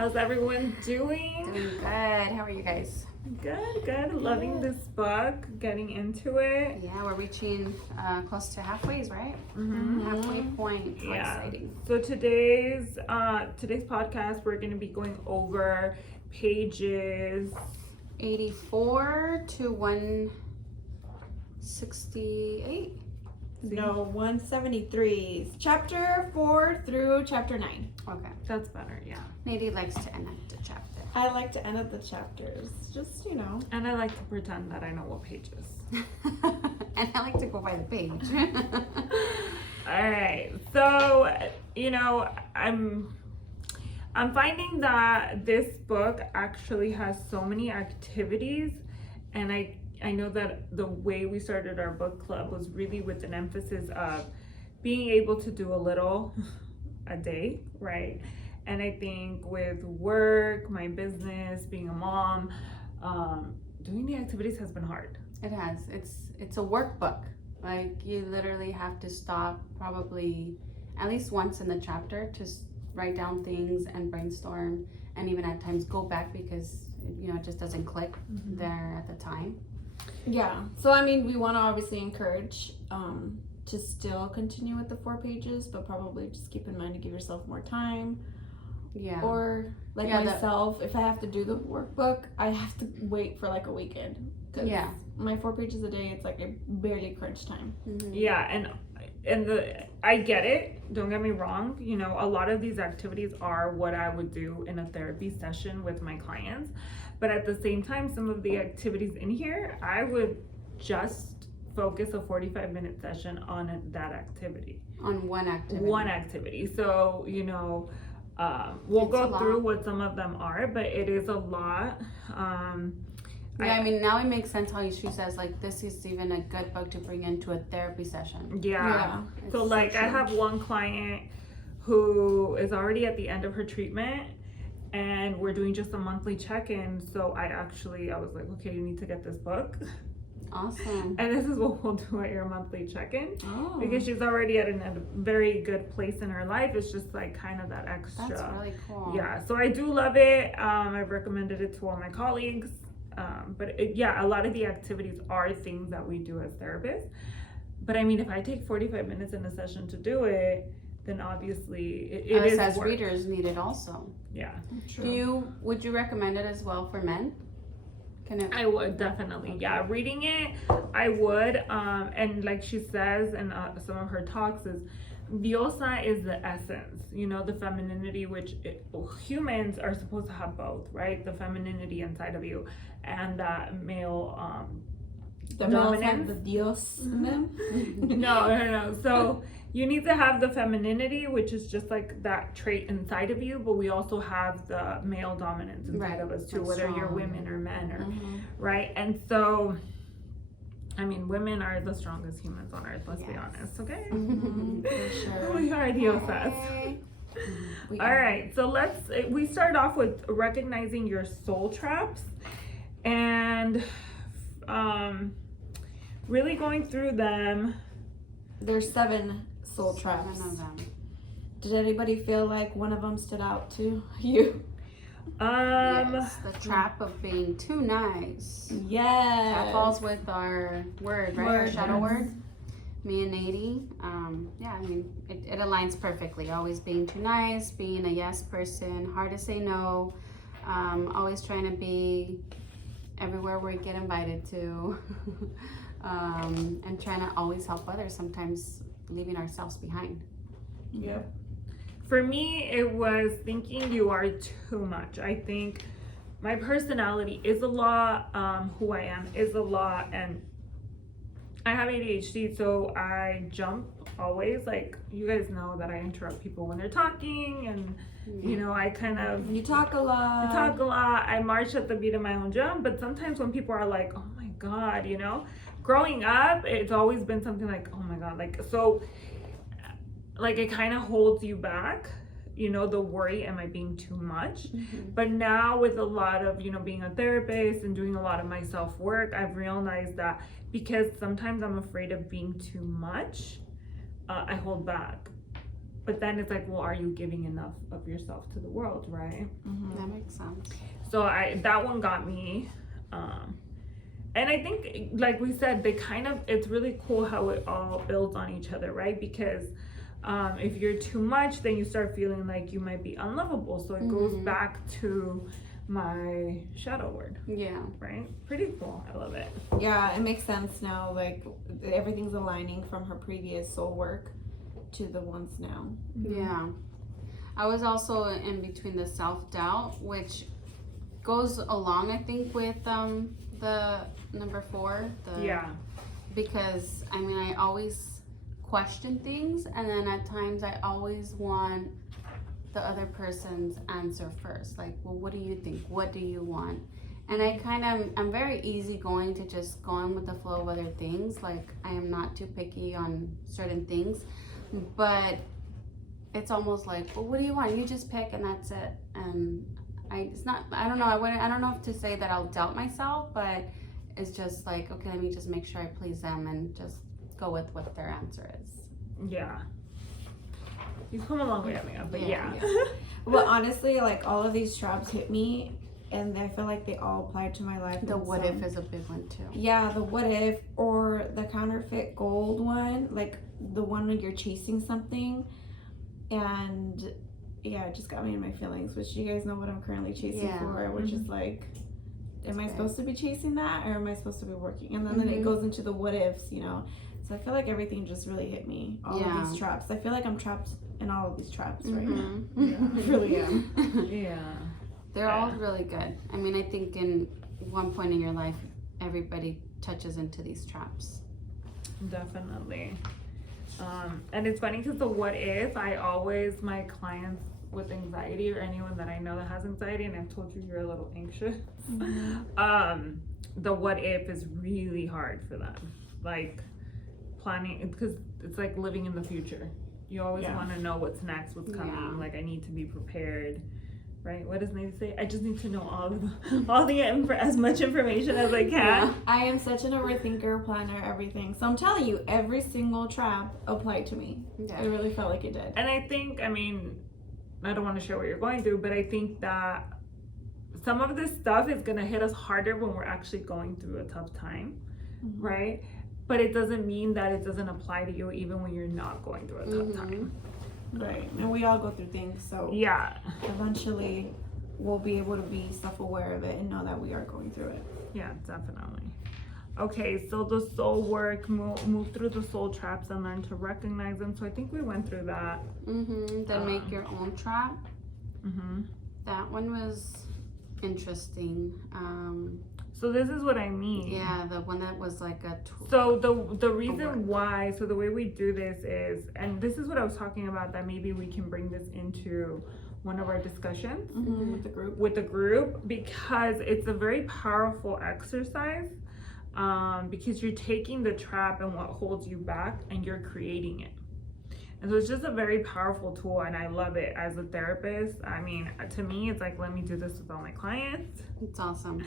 How's everyone doing? Doing good. How are you guys? Good. Loving this book, getting into it. Yeah, we're reaching close to halfways, right? Mm-hmm. Halfway point. How Yeah. exciting. So today's podcast, we're going to be going over pages 84 to 168. No, 173. Chapter 4 through chapter 9. Okay. That's better, yeah. Nadie likes to end the chapter. I like to end up the chapters. Just, And I like to pretend that I know what pages. And I like to go by the page. All right. So, I'm finding that this book actually has so many activities, and I know that the way we started our book club was really with an emphasis of being able to do a little a day, right? And I think with work, my business, being a mom, doing the activities has been hard. It has. It's a workbook. Like, you literally have to stop probably at least once in the chapter to write down things and brainstorm, and even at times go back because it just doesn't click there at the time. yeah. So, we want to obviously encourage to still continue with the 4 pages, but probably just keep in mind to give yourself more time. Yeah. Or, myself, if I have to do the workbook, I have to wait for a weekend. 'Cause my 4 pages a day, it's I barely crunch time. Mm-hmm. Yeah, I get it. Don't get me wrong. A lot of these activities are what I would do in a therapy session with my clients. But at the same time, some of the activities in here, I would just focus a 45-minute session on that activity. On one activity. One activity. So, we'll It's go through what some of them are, but it is a lot. Now it makes sense how she says, this is even a good book to bring into a therapy session. Yeah. So, I have one client who is already at the end of her treatment, and we're doing just a monthly check-in. So I was like, okay, you need to get this book. Awesome. And this is what we'll do at your monthly check-in. Oh. Because she's already at a very good place in her life. It's just kind of that extra. That's really cool. Yeah. So I do love it. I've recommended it to all my colleagues. But a lot of the activities are things that we do as therapists. But if I take 45 minutes in a session to do it, then obviously it is as work. readers need it also. Yeah. True. Would you recommend it as well for men? I would definitely. Yeah, reading it, I would. And like she says in some of her talks is, Diosa is the essence, the femininity, which humans are supposed to have both, right? The femininity inside of you and that male the males have dominance. the Dios in them? No. So you need to have the femininity, which is just that trait inside of you, but we also have the male dominance inside of us too, whether you're women or men, or right? And so, women are the strongest humans on earth, let's be honest, okay? For sure. We are Diosas. All right, so we start off with recognizing your soul traps and really going through them. There's 7 soul traps. 7 of them. Did anybody feel like one of them stood out to you? Yes, the trap of being too nice. Yes. That falls with our word, right? Our shadow word. Me and Nadie. It aligns perfectly. Always being too nice, being a yes person, hard to say no, always trying to be everywhere we get invited to, and trying to always help others, sometimes leaving ourselves behind. Yep. For me, it was thinking you are too much. I think my personality is a lot, who I am is a lot, and I have ADHD, so I jump always. You guys know that I interrupt people when they're talking, and I kind of... You talk a lot. I march at the beat of my own drum, but sometimes when people are like, oh my God, growing up, it's always been something like, oh my God, it kind of holds you back, the worry, am I being too much? But now with a lot of, being a therapist and doing a lot of my self-work, I've realized that because sometimes I'm afraid of being too much, I hold back. but then it's like, well, are you giving enough of yourself to the world, right? That makes sense. So that one got me. And I think, like we said, it's really cool how it all builds on each other, right? Because if you're too much, then you start feeling like you might be unlovable. So it goes back to my shadow word. Yeah. Right? Pretty cool. I love it. Yeah, it makes sense now. Like everything's aligning from her previous soul work to the ones now. Yeah. I was also in between the self-doubt, which goes along, I think, with the number 4. Because I mean, I always question things, and then at times I always want the other person's answer first. Like, well, what do you think? What do you want? And I'm very easygoing to just go in with the flow of other things. Like, I am not too picky on certain things, but it's almost like, well, what do you want? You just pick and that's it. And I don't know if to say that I'll doubt myself, but it's just like, okay, let me just make sure I please them and just go with what their answer is. Yeah. You've come a long way, Amiga, but yeah. Well, honestly, like all of these traps hit me, and I feel like they all apply to my life. The what if is a big one too. Yeah, the what if, or the counterfeit gold one, like the one when you're chasing something, and yeah, it just got me in my feelings, which you guys know what I'm currently chasing for, which is like, am I supposed to be chasing that, or am I supposed to be working? And then it goes into the what ifs, you know. So I feel like everything just really hit me. All of these traps. I feel like I'm trapped in all of these traps right now. Yeah, I really am. Yeah. They're all really good. I mean, I think in one point in your life, everybody touches into these traps. Definitely. And it's funny because the what if, my clients with anxiety, or anyone that I know that has anxiety, and I've told you you're a little anxious, the what if is really hard for them. Like planning, because it's like living in the future. You always want to know what's next, what's coming. Yeah. Like, I need to be prepared. Right? What does Nate say? I just need to know as much information as I can. Yeah. I am such an overthinker, planner, everything. So I'm telling you, every single trap applied to me. Yeah. It really felt like it did. And I think, I mean, I don't want to share what you're going through, but I think that some of this stuff is going to hit us harder when we're actually going through a tough time, right? But it doesn't mean that it doesn't apply to you even when you're not going through a tough time. Right, and we all go through things, so eventually we'll be able to be self-aware of it and know that we are going through it. Yeah, definitely. Okay, so the soul work, move through the soul traps and learn to recognize them. So I think we went through that. Then make your own trap. That one was interesting. So this is what I mean. Yeah, the one that was like so the reason why, so the way we do this is, and this is what I was talking about, that maybe we can bring this into one of our discussions with the group, because it's a very powerful exercise, because you're taking the trap and what holds you back and you're creating it. And so it's just a very powerful tool, and I love it as a therapist. I mean, to me, it's like, let me do this with all my clients. It's awesome.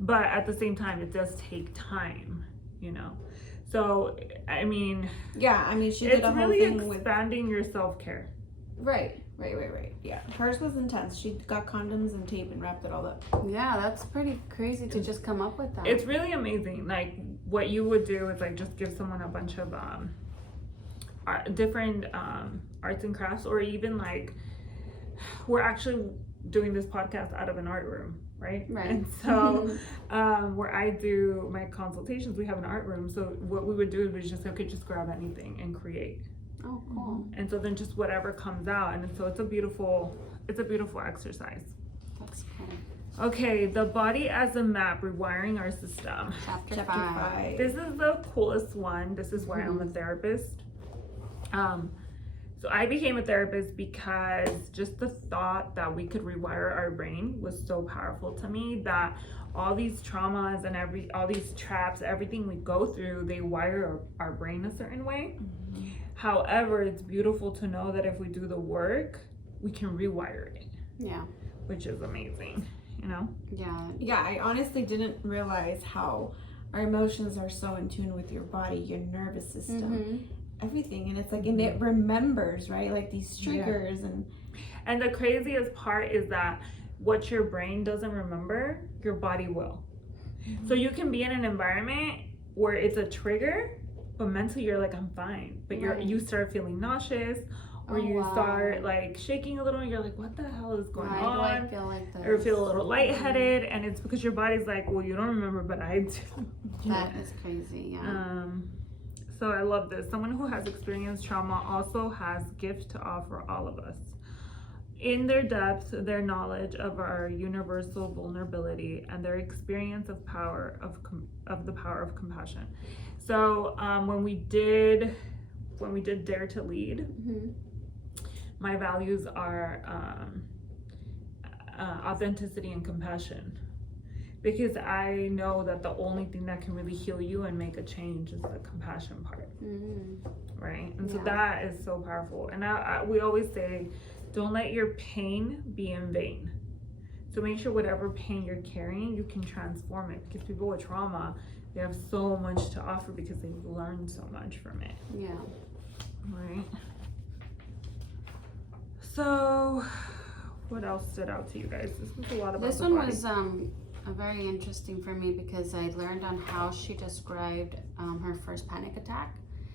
But at the same time, it does take time, you know? So, I mean... Yeah, I mean, she did a whole thing with... It's really expanding your self-care. Right. Yeah, hers was intense. She got condoms and tape and wrapped it all up. Yeah, that's pretty crazy to just come up with that. It's really amazing. Like, what you would do is, like, just give someone a bunch of... different arts and crafts, or even like, we're actually doing this podcast out of an art room, right? And so where I do my consultations, we have an art room. So what we would do is just, okay, just grab anything and create. Oh, cool. And so then just whatever comes out, and so it's a beautiful exercise. That's cool. Okay, the body as a map, rewiring our system. Chapter 5. This is the coolest one. This is why I'm a therapist. So I became a therapist because just the thought that we could rewire our brain was so powerful to me, that all these traumas and all these traps, everything we go through, they wire our brain a certain way. However, it's beautiful to know that if we do the work, we can rewire it. Yeah. Which is amazing, you know? Yeah, I honestly didn't realize how our emotions are so in tune with your body, your nervous system. everything, and it's like, and it remembers, right? Like these triggers, and the craziest part is that what your brain doesn't remember, your body will. So you can be in an environment where it's a trigger, but mentally you're like, I'm fine. But you start feeling nauseous, or you start like shaking a little, and you're like, what the hell is going on? Why do I feel like this? Or feel a little lightheaded, and it's because your body's like, well, you don't remember, but I do. That is crazy, yeah. So I love this. Someone who has experienced trauma also has gift to offer all of us. In their depth, their knowledge of our universal vulnerability and their experience of the power of compassion. So when we did Dare to Lead, my values are authenticity and compassion, because I know that the only thing that can really heal you and make a change is the compassion part, right? And so that is so powerful. And we always say, don't let your pain be in vain. So make sure whatever pain you're carrying, you can transform it, because people with trauma, they have so much to offer because they've learned so much from it. Yeah. Right. So what else stood out to you guys? This was a lot about this the one body. was very interesting for me, because I learned on how she described her first panic attack.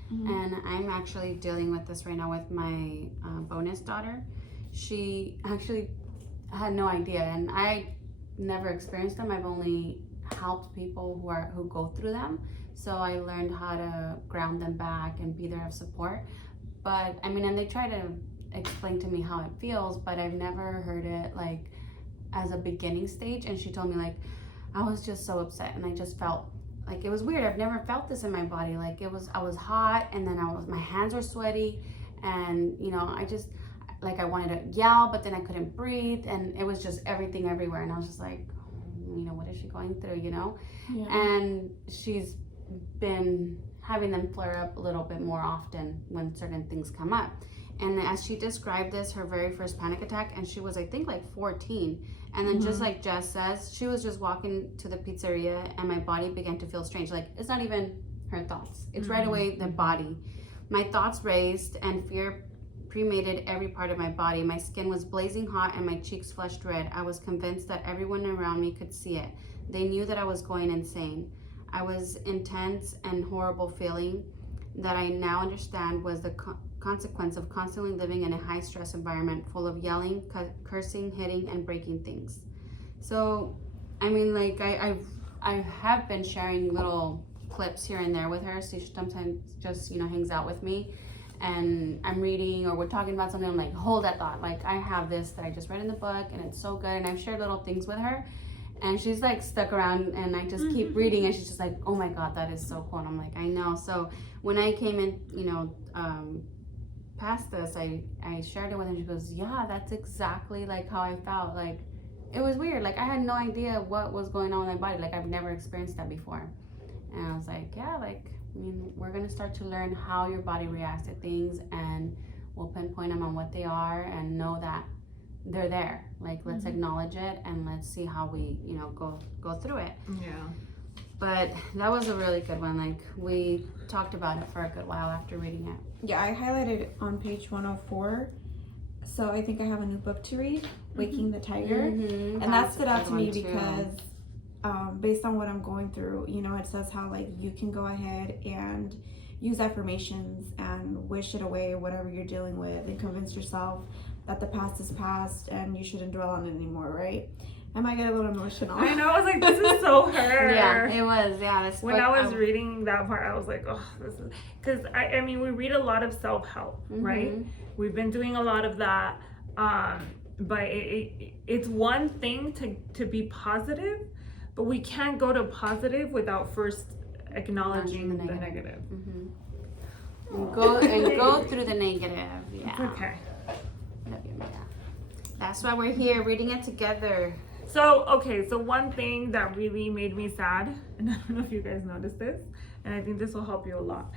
And I'm actually dealing with this right now with my bonus daughter. She actually had no idea, and I never experienced them. I've only helped people who go through them. So I learned how to ground them back and be there of support. But I mean, and they try to explain to me how it feels, but I've never heard it like as a beginning stage. And she told me, like, I was just so upset, and I just felt like it was weird. I've never felt this in my body. Like I was hot, and then my hands were sweaty, and I just, like, I wanted to yell, but then I couldn't breathe, and it was just everything everywhere. And I was just like, what is she going through, Yeah. And she's been having them flare up a little bit more often when certain things come up. And as she described this, her very first panic attack, and she was, I think, like 14. And then just like Jess says, she was just walking to the pizzeria, and my body began to feel strange. Like, it's not even her thoughts. It's right away the body. My thoughts raised, and fear cremated every part of my body. My skin was blazing hot, and my cheeks flushed red. I was convinced that everyone around me could see it. They knew that I was going insane. I was intense and horrible feeling that I now understand was the consequence of constantly living in a high stress environment full of yelling, cursing, hitting, and breaking things. So, I mean, like, I have been sharing little clips here and there with her. So she sometimes just, hangs out with me, and I'm reading or we're talking about something. I'm like, hold that thought. Like, I have this that I just read in the book, and it's so good. And I've shared little things with her, and she's like stuck around, and I just keep reading, and she's just like, oh my God, that is so cool. And I'm like, I know. So when I came in, past this, I shared it with her, and she goes, yeah, that's exactly like how I felt. Like, it was weird. Like, I had no idea what was going on in my body. Like, I've never experienced that before. And I was like, yeah, like, I mean, we're gonna start to learn how your body reacts to things, and we'll pinpoint them on what they are, and know that they're there. Like, let's acknowledge it, and let's see how we, go through it. Yeah. But that was a really good one. Like, we talked about it for a good while after reading it. Yeah, I highlighted on page 104. So I think I have a new book to read, Waking the Tiger. And that stood out to me because based on what I'm going through, it says how, like, you can go ahead and use affirmations and wish it away, whatever you're dealing with, and convince yourself that the past is past and you shouldn't dwell on it anymore, right? I might get a little emotional. I know, I was like, this is so her. Yeah, it was, When I was reading that part, I was like, oh, this is, because I mean, we read a lot of self-help, right? We've been doing a lot of that, but it's one thing to be positive, but we can't go to positive without first acknowledging the negative. And go through the negative, yeah. Okay. That's why we're here, reading it together. So one thing that really made me sad, and I don't know if you guys noticed this, and I think this will help you a lot,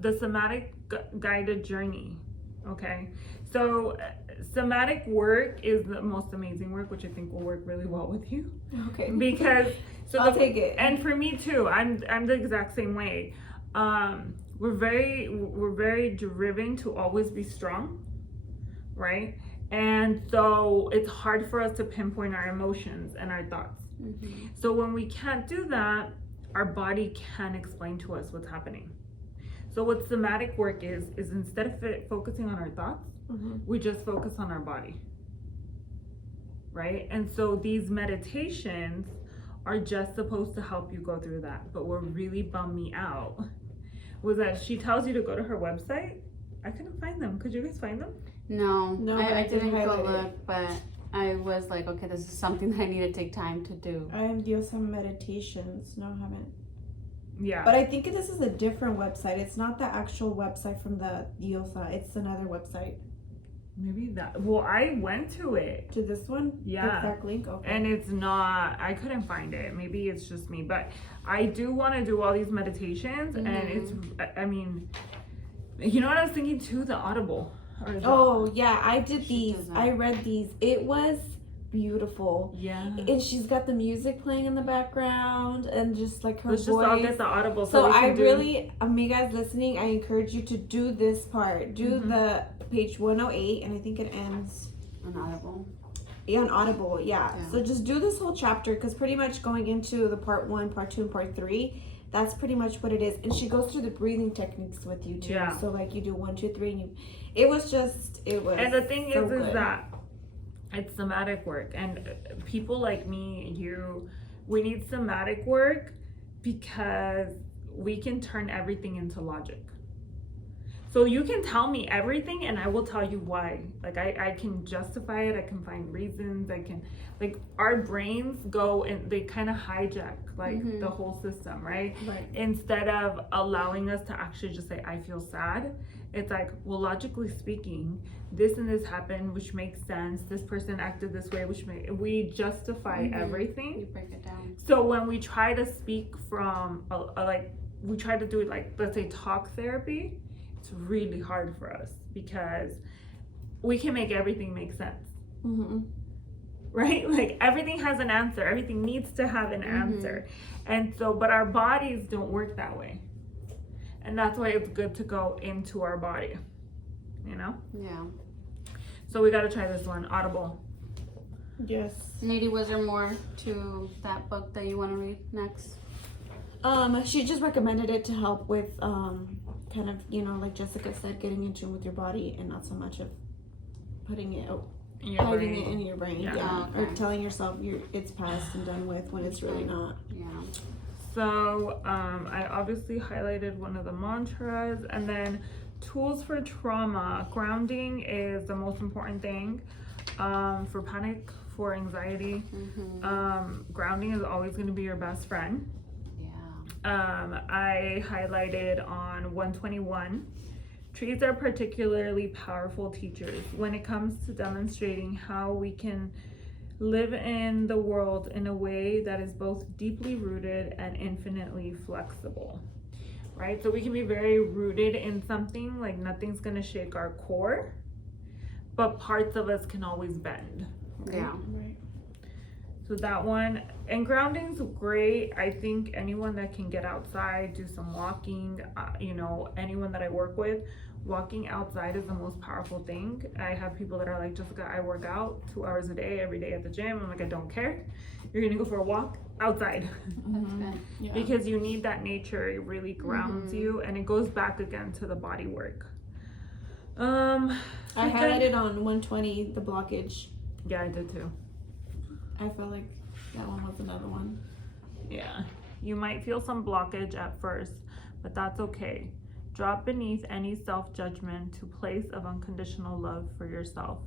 the somatic guided journey, okay? So somatic work is the most amazing work, which I think will work really well with you. Okay. Because, I'll take it. And for me too, I'm the exact same way. we're very driven to always be strong, right? And so it's hard for us to pinpoint our emotions and our thoughts. So when we can't do that, our body can explain to us what's happening. So what somatic work is instead of focusing on our thoughts, we just focus on our body, right? And so these meditations are just supposed to help you go through that. But what really bummed me out was that she tells you to go to her website. I couldn't find them. Could you guys find them? No, I didn't go highlight look, it. but I was like, okay, this is something that I need to take time to do. I have Diosa meditations. No, I haven't. Yeah. But I think this is a different website. It's not the actual website from the Diosa. It's another website. Maybe that. Well, I went to it. To this one? Yeah. The exact link? Okay. And it's not, I couldn't find it. Maybe it's just me. But I do want to do all these meditations. And it's, I mean, you know what I was thinking too? The Audible. Oh, yeah. I did these. doesn't. I read these. It was beautiful. Yeah. And she's got the music playing in the background and just like her Let's voice. just all get the Audible. So we I can do- really, amigas listening, I encourage you to do this part. Do the page 108, and I think it ends On Audible. on Audible. Yeah. Yeah. So just do this whole chapter, because pretty much going into the part 1, part 2, and part 3, that's pretty much what it is. And she goes through the breathing techniques with you too. Yeah. So like you do 1, 2, 3, and it was. And the thing so is good. that it's somatic work, and people like me, we need somatic work because we can turn everything into logic. So you can tell me everything and I will tell you why. Like I can justify it, I can find reasons, like our brains go and they kind of hijack like the whole system, right? Right. Instead of allowing us to actually just say, I feel sad, it's like, well, logically speaking, this and this happened, which makes sense. This person acted this way, we justify everything. You break it down. So when we try to speak from, we try to do it like, let's say talk therapy, it's really hard for us because we can make everything make sense. Right? Like everything has an answer. Everything needs to have an answer. And so, but our bodies don't work that way. And that's why it's good to go into our body, you know? Yeah. So we got to try this one, Audible. Yes. Nady, was there more to that book that you want to read next? She just recommended it to help with kind of, like Jessica said, getting in tune with your body and not so much of putting it out. Hiding it in your brain, Yeah. or telling yourself it's past and done with when it's really not. Yeah. So I obviously highlighted one of the mantras, and then tools for trauma. Grounding is the most important thing for panic, for anxiety. Grounding is always going to be your best friend. I highlighted on 121. Trees are particularly powerful teachers when it comes to demonstrating how we can live in the world in a way that is both deeply rooted and infinitely flexible, right? So we can be very rooted in something, like nothing's gonna shake our core, but parts of us can always bend. Right? Yeah. Right. So that one, and grounding's great. I think anyone that can get outside, do some walking, anyone that I work with, walking outside is the most powerful thing. I have people that are like, Jessica, I work out 2 hours a day, every day at the gym. I'm like, I don't care. You're gonna go for a walk outside. That's good. Yeah. Because you need that nature. It really grounds you, and it goes back again to the body work. I highlighted on 120 the blockage. Yeah, I did too. I felt like that one was another one. Yeah, you might feel some blockage at first, but that's okay. Drop beneath any self-judgment to place of unconditional love for yourself.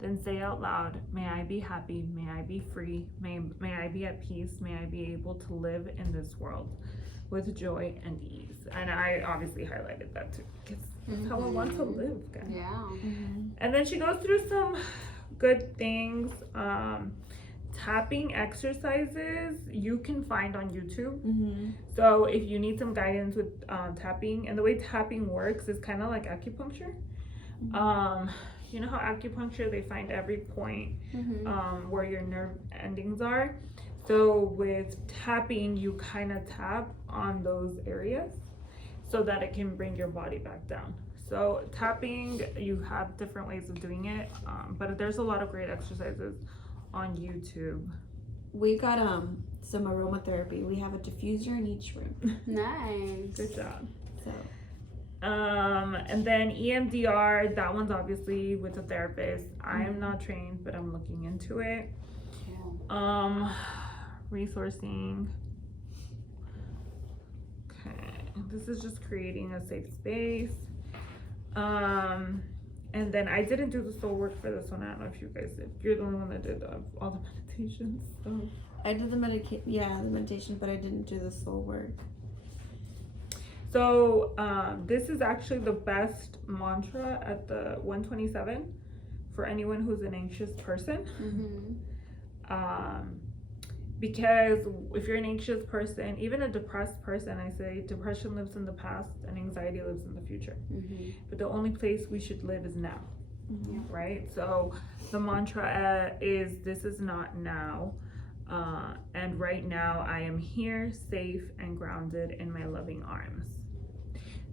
Then say out loud, may I be happy, may I be free, may I be at peace, may I be able to live in this world with joy and ease. And I obviously highlighted that too, because that's how I want to live, guys. Yeah. And then she goes through some good things. Tapping exercises you can find on YouTube. So if you need some guidance with tapping, and the way tapping works is kind of like acupuncture. You know how acupuncture, they find every point where your nerve endings are. So with tapping, you kind of tap on those areas. so that it can bring your body back down. So tapping, you have different ways of doing it, but there's a lot of great exercises on YouTube. We got some aromatherapy. We have a diffuser in each room. Nice. Good job. So And then EMDR, that one's obviously with a therapist. I am not trained, but I'm looking into it. Cool. Resourcing. Okay, this is just creating a safe space. And then I didn't do the soul work for this one. I don't know if you guys did. You're the only one that did all the meditations. So I did the meditation, but I didn't do the soul work. So this is actually the best mantra at the 127 for anyone who's an anxious person. Because if you're an anxious person, even a depressed person, I say depression lives in the past and anxiety lives in the future. But the only place we should live is now, right? So the mantra is, this is not now. And right now I am here, safe and grounded in my loving arms.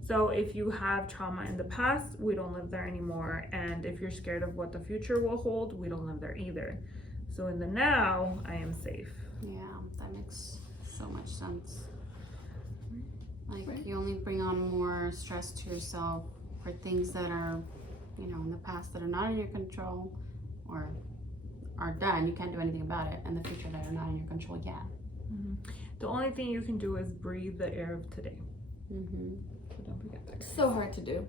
So if you have trauma in the past, we don't live there anymore. And if you're scared of what the future will hold, we don't live there either. So in the now, I am safe. Yeah, that makes so much sense. Like, you only bring on more stress to yourself for things that are, you know, in the past that are not in your control or are done. You can't do anything about it. And the future that are not in your control, yeah. The only thing you can do is breathe the air of today. So don't forget that. So hard to do.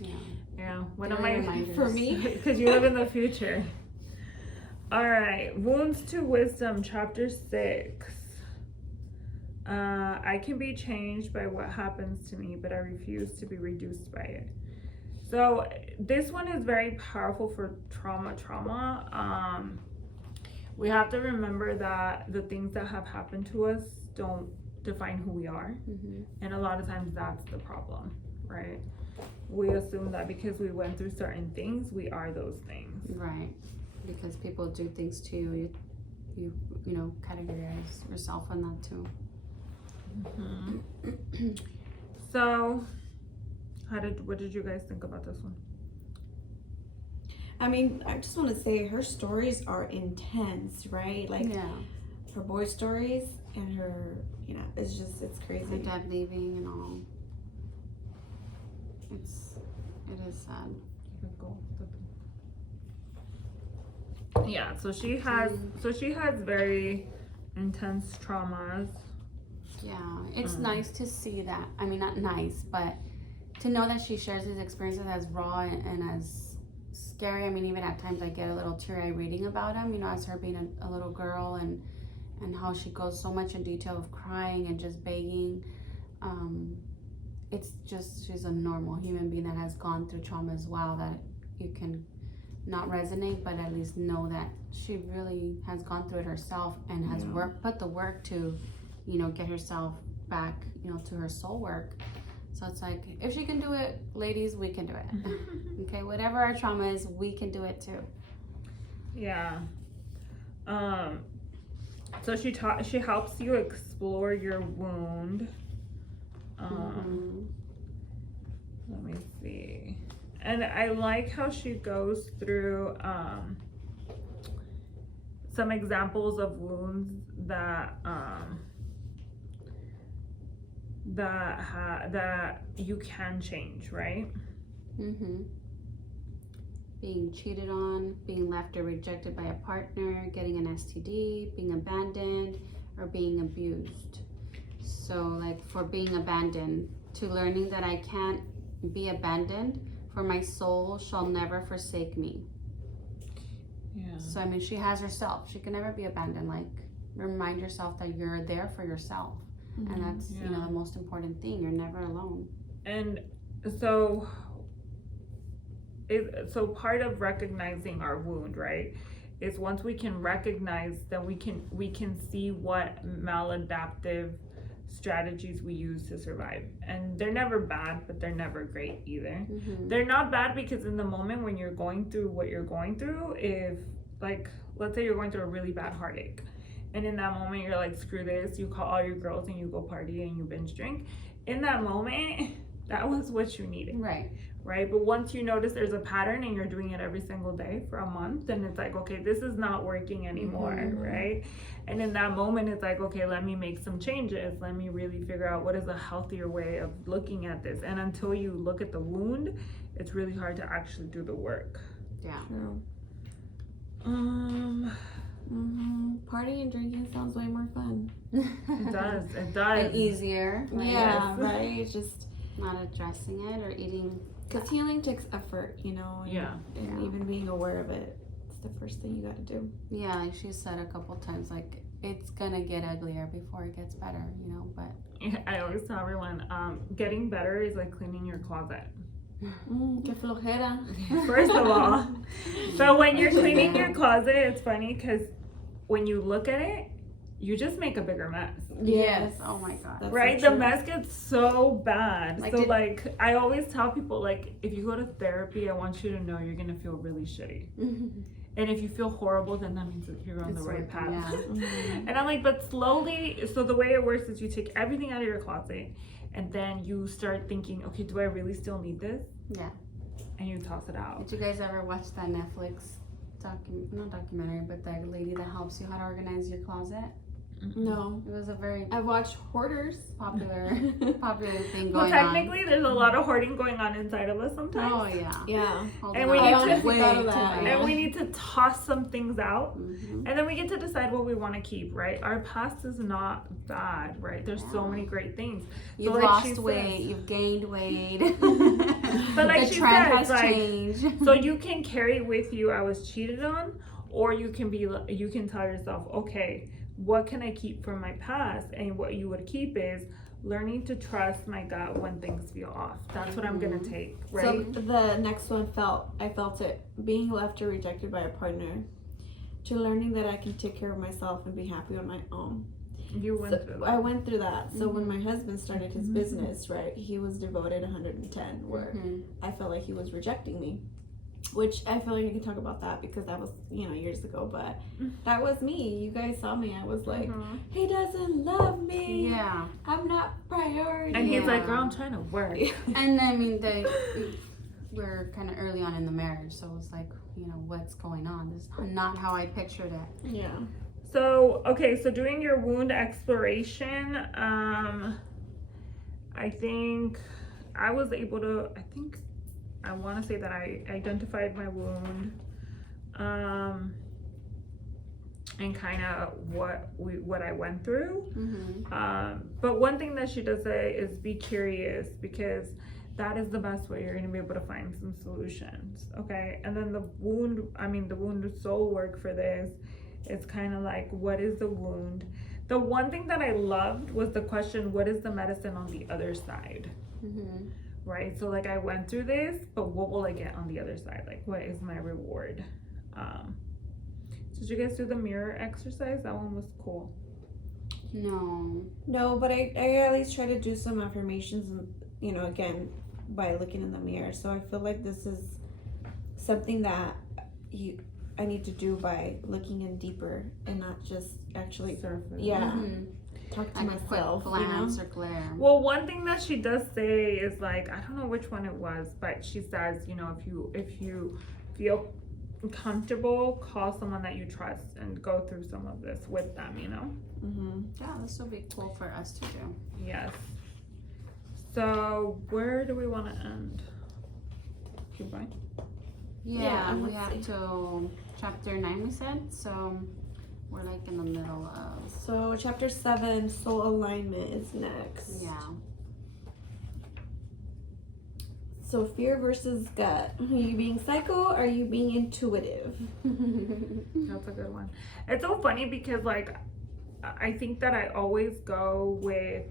Yeah, one of Daily my reminders. For me. because you live in the future. All right, Wounds to Wisdom, chapter 6. I can be changed by what happens to me, but I refuse to be reduced by it. So this one is very powerful for trauma. We have to remember that the things that have happened to us don't define who we are. And a lot of times that's the problem, right? We assume that because we went through certain things, we are those things. Right. Because people do things to you, you know, categorize yourself on that too. So, what did you guys think about this one? I mean, I just want to say her stories are intense, right? Like her boy stories and her, you know, it's crazy. Her dad leaving and all. It is sad. Yeah, so she has very intense traumas. Yeah, it's nice to see that. I mean, not nice, but to know that she shares these experiences as raw and as scary. I mean, even at times I get a little teary-eyed reading about them, you know, as her being a little girl and how she goes so much in detail of crying and just begging. It's just, she's a normal human being that has gone through trauma as well, that you can not resonate, but at least know that she really has gone through it herself and has put the work to, you know, get herself back, you know, to her soul work. So it's like, if she can do it, ladies, we can do it. Okay, whatever our trauma is, we can do it too. Yeah. So she helps you explore your wound. Let me see. And I like how she goes through some examples of wounds that that you can change, right? Being cheated on, being left or rejected by a partner, getting an STD, being abandoned, or being abused. So like for being abandoned, to learning that I can't be abandoned, for my soul shall never forsake me. Yeah. So I mean, she has herself. She can never be abandoned. Like, remind yourself that you're there for yourself. And that's, you know, the most important thing. You're never alone. And so part of recognizing our wound, right, is once we can recognize that we can see what maladaptive strategies we use to survive. And they're never bad, but they're never great either. They're not bad because in the moment when you're going through what you're going through, if, like, let's say you're going through a really bad heartache, and in that moment you're like, screw this, you call all your girls and you go party and you binge drink, in that moment, that was what you needed. Right. But once you notice there's a pattern and you're doing it every single day for a month, then it's like, okay, this is not working anymore, right? And in that moment, it's like, okay, let me make some changes. Let me really figure out what is a healthier way of looking at this. And until you look at the wound, it's really hard to actually do the work. Yeah. True. Partying and drinking sounds way more fun. It does. And easier. Right? Yeah, right. Just not addressing it or eating. Because healing takes effort, you know. And even being aware of it, it's the first thing you got to do. Yeah, like she said a couple times, like it's gonna get uglier before it gets better, you know. But I always tell everyone, getting better is like cleaning your closet. Que flojera. First of all, so when you're cleaning your closet, it's funny because when you look at it, you just make a bigger mess. Yes. Oh my God. That's Right? so The true. mess gets so bad. Like, So like I always tell people, like, if you go to therapy, I want you to know you're gonna feel really shitty. And if you feel horrible, then that means that you're on the right path. Yeah. And I'm like, but slowly, so the way it works is you take everything out of your closet and then you start thinking, okay, do I really still need this? Yeah. And you toss it out. Did you guys ever watch that Netflix not documentary, but the lady that helps you how to organize your closet? No. It was a very I watched Hoarders. popular thing Well, going on. technically, there's a lot of hoarding going on inside of us sometimes. Oh yeah. Yeah. And we need to- way thought too of that, much. yeah. And we need to toss some things out. Mhm. And then we get to decide what we want to keep, right? Our past is not bad, right? There's so many great things. You've like she lost weight. says- You've gained weight. But like the she trend says, has like, changed. So you can carry with you, I was cheated on, or you can tell yourself, okay, what can I keep from my past? And what you would keep is learning to trust my gut when things feel off. That's what I'm gonna take, right? So the next one I felt it, being left or rejected by a partner, to learning that I can take care of myself and be happy on my own. You went through that. I went through that. So when my husband started his business, right, he was devoted 110, where I felt like he was rejecting me. Which I feel like I can talk about that because that was, years ago, but that was me. You guys saw me. I was like, he doesn't love me. Yeah. I'm not priority. And he's like, Yeah. girl, I'm trying to work. And I mean, we're kind of early on in the marriage, so it's like, what's going on? This is not how I pictured it. Yeah. So, okay, so doing your wound exploration, I think I was able to, I want to say that I identified my wound, and kind of what I went through. But one thing that she does say is be curious, because that is the best way you're going to be able to find some solutions. Okay. And then the wound soul work for this, it's kind of like, what is the wound? The one thing that I loved was the question, what is the medicine on the other side? Right? So like I went through this, but what will I get on the other side? Like, what is my reward? Did you guys do the mirror exercise? That one was cool. No, but I at least try to do some affirmations, and again, by looking in the mirror. So I feel like this is something that I need to do by looking in deeper and not just actually talk to Like myself. a quick glance or glare. Well, one thing that she does say is like, I don't know which one it was, but she says, if you feel comfortable, call someone that you trust and go through some of this with them, Yeah, this will be cool for us to do. Yes. So where do we want to end? Keep going. Yeah, we let's have see. to chapter 9, we said, so we're like in the middle of. So chapter 7, soul alignment is next. Yeah. So fear versus gut. Are you being psycho or are you being intuitive? That's a good one. It's so funny because like I think that I always go with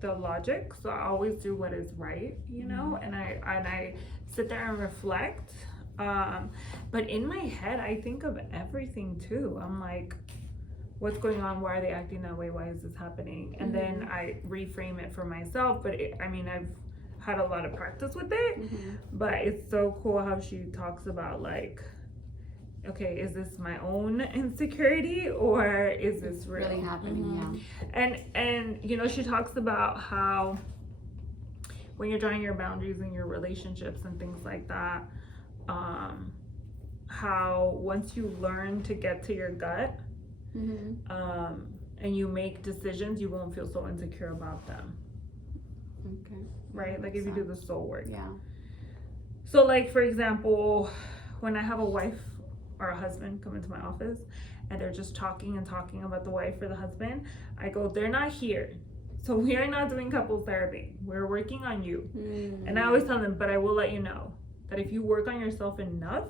the logic, so I always do what is right, and I sit there and reflect. But in my head, I think of everything too. I'm like, what's going on? Why are they acting that way? Why is this happening? And then I reframe it for myself. But I've had a lot of practice with it, but it's so cool how she talks about like, okay, is this my own insecurity or is this real? Really happening? Yeah. And she talks about how when you're drawing your boundaries in your relationships and things like that, how once you learn to get to your gut, and you make decisions, you won't feel so insecure about them. Okay. Right? Like if you do the soul work. Yeah. So like, for example, when I have a wife or a husband come into my office and they're just talking about the wife or the husband, I go, they're not here. So we are not doing couples therapy. We're working on you. And I always tell them, but I will let you know that if you work on yourself enough,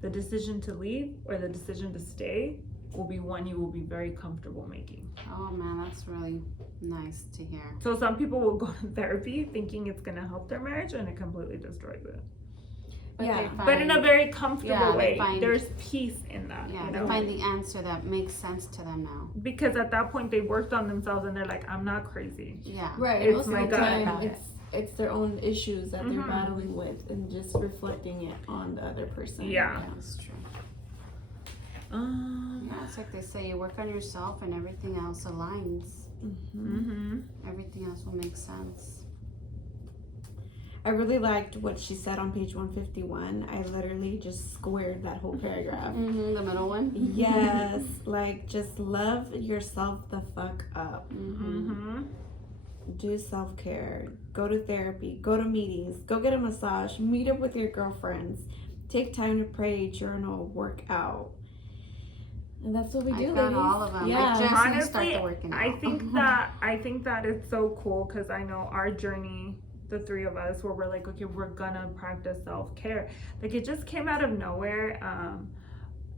the decision to leave or the decision to stay will be one you will be very comfortable making. Oh man, that's really nice to hear. So some people will go to therapy thinking it's going to help their marriage, and it completely destroys it. But, But in a very comfortable way. find, there's peace in that. Yeah, you they know? find the answer that makes sense to them now. Because at that point they worked on themselves and they're like, I'm not crazy. Yeah. Right. It's Most my of the gut time, about it's their own issues that they're Mhm. battling with, and just reflecting it on the other person. Yeah. That's true. Um, Yeah, it's like they say, you work on yourself and everything else aligns. mhm. Everything else will make sense. I really liked what she said on page 151. I literally just squared that whole paragraph. The middle one. Yes, like just love yourself the fuck up. Mhm. Do self-care, go to therapy, go to meetings, go get a massage, meet up with your girlfriends, take time to pray, journal, work out. And that's what we do, I found ladies. all of them. Yeah. I just need to start Honestly, the working out. I think that it's so cool because I know our journey, the three of us, where we're like, okay, we're gonna practice self-care. Like it just came out of nowhere.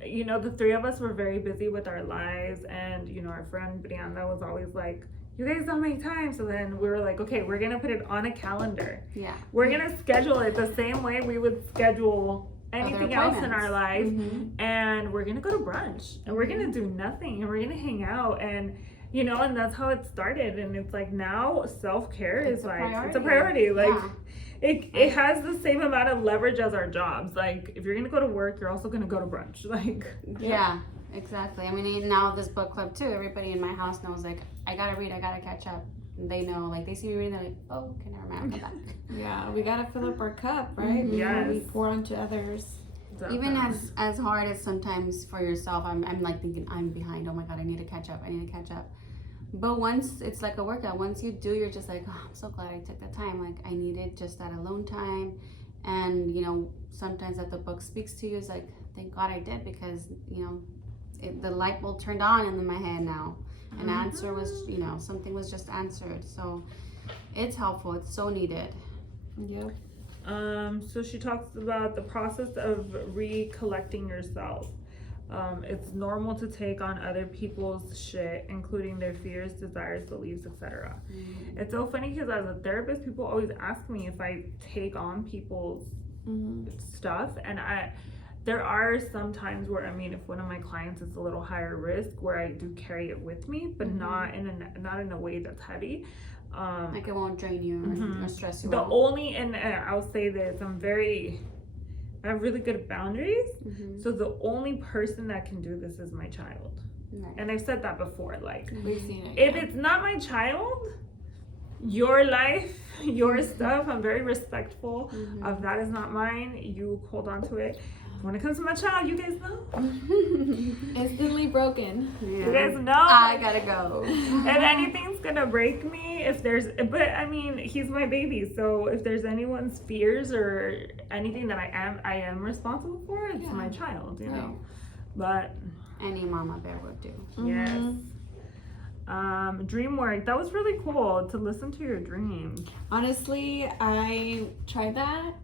You know, the three of us were very busy with our lives, and you know, our friend Brianda was always like, you guys don't make time. So then we were like, okay, we're gonna put it on a calendar. Yeah. We're gonna schedule it the same way we would schedule anything else in our life. And we're gonna go to brunch and we're gonna do nothing and we're gonna hang out, and you know, and that's how it started. And it's like now self-care is like it's a priority. Like it has the same amount of leverage as our jobs. Like if you're gonna go to work, you're also gonna go to brunch. Like Yeah, exactly. I mean, now this book club too, everybody in my house knows, like, I gotta read, I gotta catch up. And they know, like, they see me reading, they're like, oh, okay, never mind, I'll come back. Yeah, we gotta fill up our cup, right? Before we pour onto others. Even as hard as sometimes for yourself, I'm like thinking, I'm behind, oh my god, I need to catch up. But once it's like a workout, once you do, you're just like, oh, I'm so glad I took the time. Like, I needed just that alone time. And, you know, sometimes that the book speaks to you is like, thank God I did, because, you know, the light bulb turned on in my head now. An answer was, you know, something was just answered. So it's helpful. It's so needed. Yep. So she talks about the process of recollecting yourself. It's normal to take on other people's shit, including their fears, desires, beliefs, etc. It's so funny because as a therapist, people always ask me if I take on people's stuff, and there are some times where, I mean, if one of my clients is a little higher risk, where I do carry it with me, but not in a way that's heavy. Like it won't drain you or stress you out. And I'll say this, I have really good boundaries. So the only person that can do this is my child. Right. And I've said that before, like, We've seen it, if it's not my child, your life, your stuff, I'm very respectful of that is not mine. You hold on to it. When it comes to my child, you guys know. Instantly broken. You guys know. I gotta go. If anything's gonna break me, but I mean, he's my baby, so if there's anyone's fears or anything that I am responsible for, it's my child, you know. But any mama bear would do. yes. Dream work. That was really cool to listen to your dreams. Honestly, I tried that.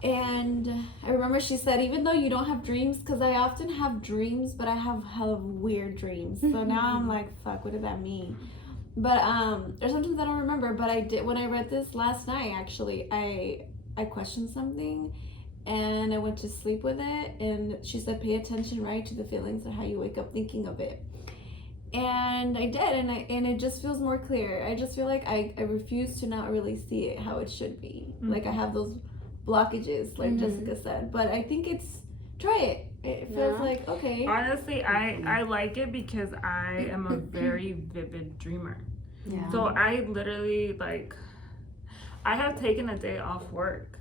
And I remember she said, even though you don't have dreams, because I often have dreams, but I have hella weird dreams. So now I'm like, fuck, what did that mean? But there's sometimes I don't remember, but I did, when I read this last night, actually, I questioned something and I went to sleep with it. And she said, pay attention, right, to the feelings and how you wake up thinking of it. And I did, and it just feels more clear. I just feel like I refuse to not really see it how it should be. Like I have those blockages, like Jessica said, but I think try it. It feels like, okay. Honestly, I like it because I am a very vivid dreamer. Yeah. So I literally, like, I have taken a day off work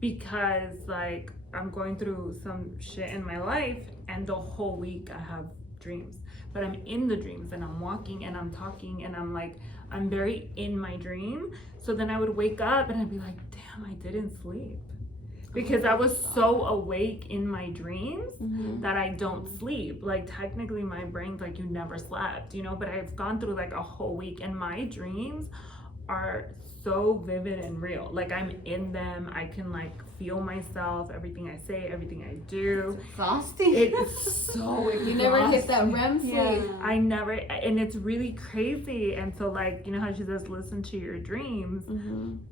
because like I'm going through some shit in my life, and the whole week I have dreams, but I'm in the dreams and I'm walking and I'm talking and I'm like, I'm very in my dream. So then I would wake up and I'd be like, damn, I didn't sleep, because I was so awake in my dreams that I don't sleep. Like technically my brain's like, you never slept, you know, but I've gone through like a whole week, and my dreams are so vivid and real. Like I'm in them. I can like feel myself, everything I say, everything I do. It's exhausting. It's so exhausting. You never hit that REM sleep. Yeah. I never, and it's really crazy. And so like, you know how she says, listen to your dreams.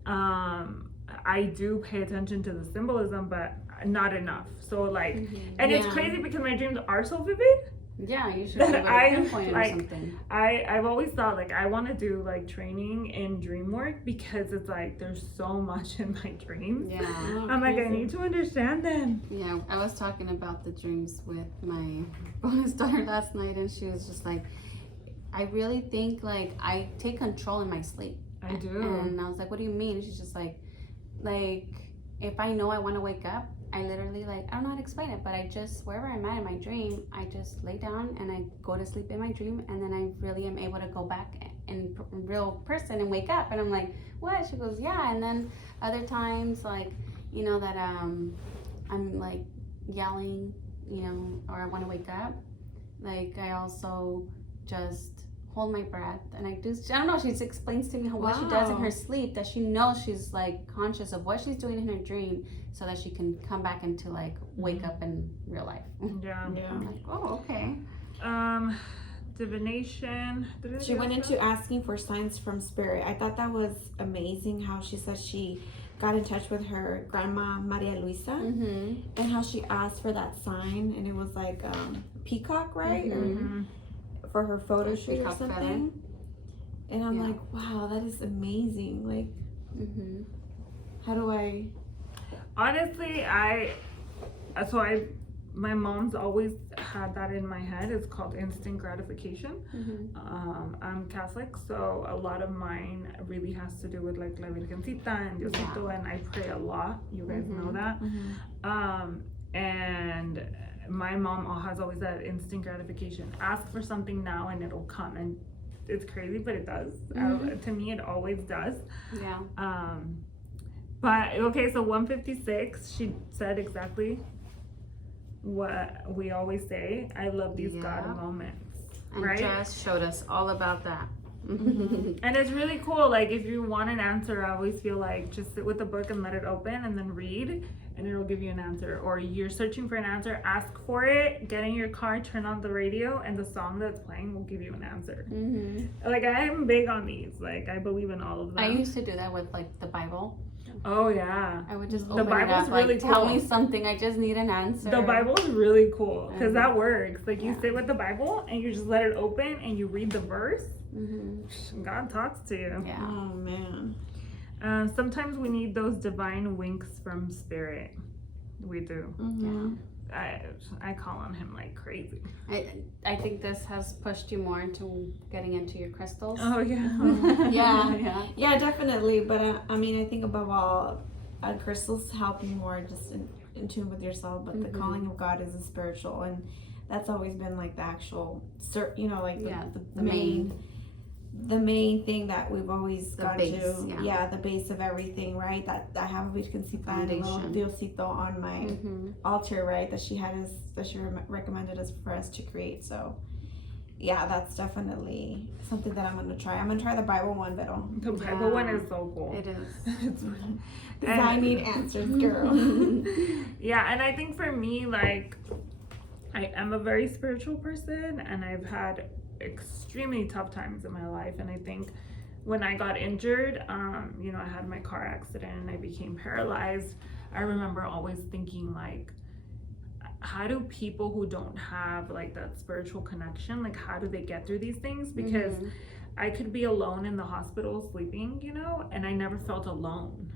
I do pay attention to the symbolism, but not enough. So like, and it's crazy because my dreams are so vivid. Yeah, you should be able to pinpoint or something. I've always thought like I want to do like training in dream work, because it's like there's so much in my dreams. Yeah. I'm like, I need to understand them. Yeah, I was talking about the dreams with my bonus daughter last night, and she was just like, I really think like I take control in my sleep. I do. And I was like, what do you mean? And she's just like if I know I want to wake up, I literally like, I don't know how to explain it, but I just, wherever I'm at in my dream, I just lay down and I go to sleep in my dream, and then I really am able to go back in real person and wake up. And I'm like, what? She goes, yeah. And then other times, like, you know, that I'm like yelling, you know, or I want to wake up, like I also just hold my breath, and I don't know, she explains to me what she does in her sleep, that she knows she's like conscious of what she's doing in her dream, so that she can come back into like wake up in real life. I'm like, oh, okay. Divination. She went into asking for signs from spirit. I thought that was amazing how she said she got in touch with her grandma Maria Luisa, and how she asked for that sign, and it was like peacock, right? Or for her photo shoot or something. Feather. And I'm like, wow, that is amazing. Like, how do I? Honestly, my mom's always had that in my head. It's called instant gratification. I'm Catholic, so a lot of mine really has to do with like La Virgencita and Diosito, and I pray a lot. You guys know that. And my mom has always said instant gratification. Ask for something now and it'll come. And it's crazy, but it does. To me, it always does. Yeah. But okay, so 156, she said exactly what we always say. I love these God moments. And right? Jess showed us all about that. And it's really cool. Like if you want an answer, I always feel like just sit with the book and let it open and then read, and it'll give you an answer. Or you're searching for an answer, ask for it, get in your car, turn on the radio, and the song that's playing will give you an answer. Like I'm big on these. Like I believe in all of them. I used to do that with like the Bible. Oh yeah. I would just the open Bible's it up, really like, cool. tell me something, I just need an answer. The Bible is really cool because that works. Like you sit with the Bible and you just let it open and you read the verse. God talks to you. Yeah. Oh man. Sometimes we need those divine winks from spirit. We do. I call on him like crazy. I think this has pushed you more into getting into your crystals. Oh yeah. Yeah, definitely. But I mean, I think above all, crystals help you more just in tune with yourself. But the calling of God is a spiritual, and that's always been like the actual, you know, like the main thing that we've always gone to. Yeah, the base of everything, right? That I have a Virgencita and a little Diosito on my altar, right? That she recommended for us to create. So yeah, that's definitely something that I'm gonna try. I'm gonna try the Bible one, but the Bible one is so cool. It is. Because I need answers, girl. Yeah, and I think for me, like, I am a very spiritual person, and I've had extremely tough times in my life. And I think when I got injured, you know, I had my car accident and I became paralyzed. I remember always thinking like, how do people who don't have like that spiritual connection, like how do they get through these things? Because I could be alone in the hospital sleeping, you know, and I never felt alone.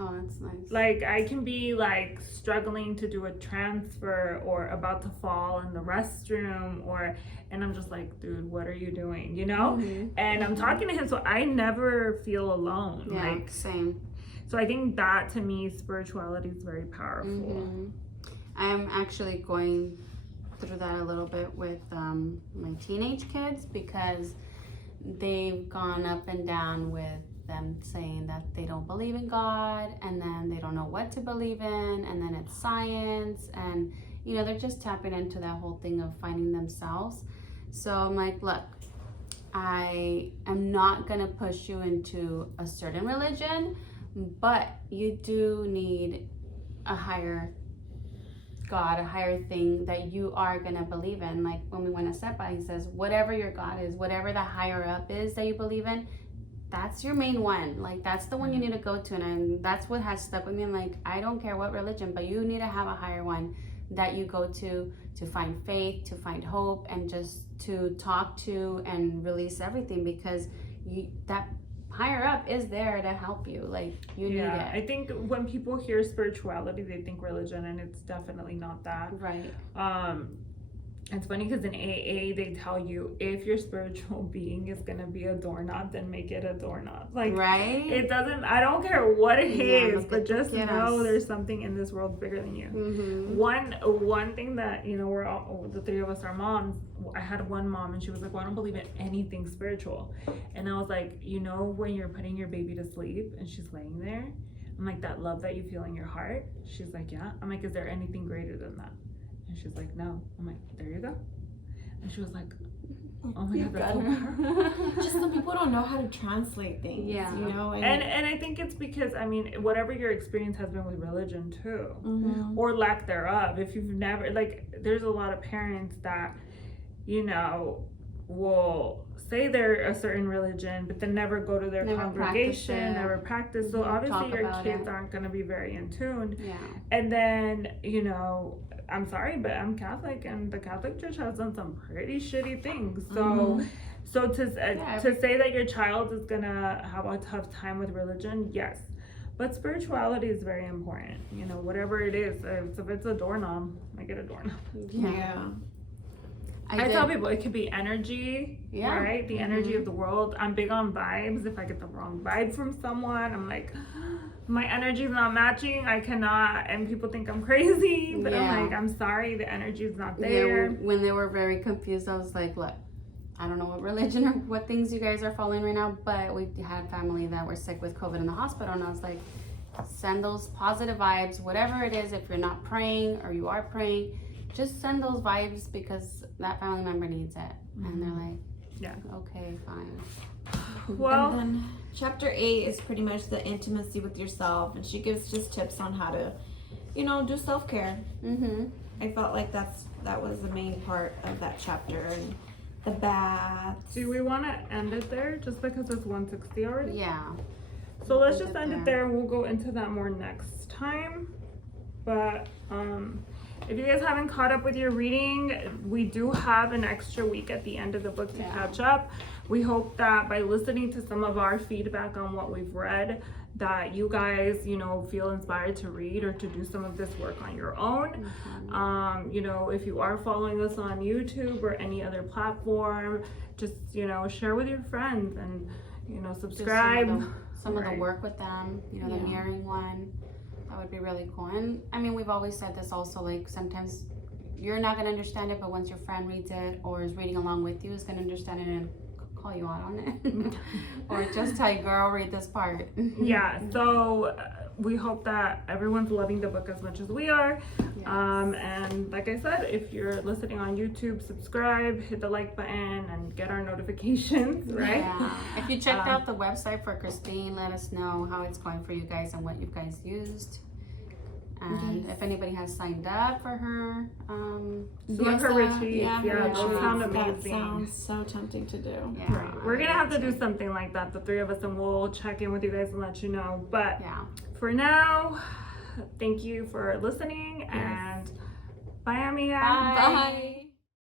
Oh, that's nice. Like, I can be like struggling to do a transfer or about to fall in the restroom, and I'm just like, dude, what are you doing? You know? And I'm talking to him, so I never feel alone. Yeah, like, same. So I think that, to me, spirituality is very powerful. I'm actually going through that a little bit with my teenage kids, because they've gone up and down with them saying that they don't believe in God, and then they don't know what to believe in, and then it's science, and you know, they're just tapping into that whole thing of finding themselves. So I'm like, look, I am not gonna push you into a certain religion, but you do need a higher God, a higher thing that you are gonna believe in. Like when we went to Sepa, he says, whatever your God is, whatever the higher up is that you believe in, that's your main one. Like that's the one you need to go to. And that's what has stuck with me. I'm like, I don't care what religion, but you need to have a higher one that you go to find faith, to find hope, and just to talk to and release everything, because that higher up is there to help you. Like you need it. I think when people hear spirituality, they think religion, and it's definitely not that. Right. It's funny because in AA they tell you, if your spiritual being is gonna be a doorknob, then make it a doorknob. Like, right? It doesn't. I don't care what it is, but just Gutierrez. know there's something in this world bigger than you. One thing that, you know, we're all, the three of us are moms. I had one mom, and she was like, well, I don't believe in anything spiritual. And I was like, you know, when you're putting your baby to sleep and she's laying there, I'm like, that love that you feel in your heart. She's like, yeah. I'm like, is there anything greater than that? And she's like, no. I'm like, there you go. And she was like, oh my God, that's so powerful. Just some people don't know how to translate things, you know? And I think it's because, I mean, whatever your experience has been with religion too, or lack thereof. If you've never, like, there's a lot of parents that, you know, will say they're a certain religion, but then never go to their congregation, never practice. So obviously your kids aren't going to be very in tune. And then, you know, I'm sorry, but I'm Catholic, and the Catholic Church has done some pretty shitty things. So to say that your child is gonna have a tough time with religion, yes, but spirituality is very important. You know, whatever it is, if it's a doorknob, make it a doorknob. I tell people it could be energy, right? The energy of the world. I'm big on vibes. If I get the wrong vibe from someone, I'm like, my energy is not matching. I cannot, and people think I'm crazy, but I'm like, I'm sorry, the energy is not there. When they were very confused, I was like, look, I don't know what religion or what things you guys are following right now, but we had family that were sick with COVID in the hospital, and I was like, send those positive vibes, whatever it is. If you're not praying or you are praying, just send those vibes, because that family member needs it. And they're like, okay, fine. Well, and then chapter 8 is pretty much the intimacy with yourself, and she gives just tips on how to, you know, do self-care. I felt like that was the main part of that chapter, and the baths. Do we want to end it there just because it's 160 already? Yeah. So let's just end it there, and we'll go into that more next time. But if you guys haven't caught up with your reading, we do have an extra week at the end of the book to catch up. We hope that by listening to some of our feedback on what we've read, that you guys, you know, feel inspired to read or to do some of this work on your own. You know, if you are following us on YouTube or any other platform, just, you know, share with your friends and, you know, subscribe. Some of the work with them, you know, the mirroring one. That would be really cool. And I mean, we've always said this also, like sometimes you're not going to understand it, but once your friend reads it or is reading along with you, is going to understand it and call you out on it. Or just tell you, girl, read this part. So we hope that everyone's loving the book as much as we are. And like I said, if you're listening on YouTube, subscribe, hit the like button, and get our notifications, right? If you checked out the website for Christine, let us know how it's going for you guys and what you guys used. And if anybody has signed up for her, her retreats, those sound amazing. That sounds so tempting to do. We're gonna have to do something like that, the three of us, and we'll check in with you guys and let you know. But for now, thank you for listening, and bye, amiga. Bye.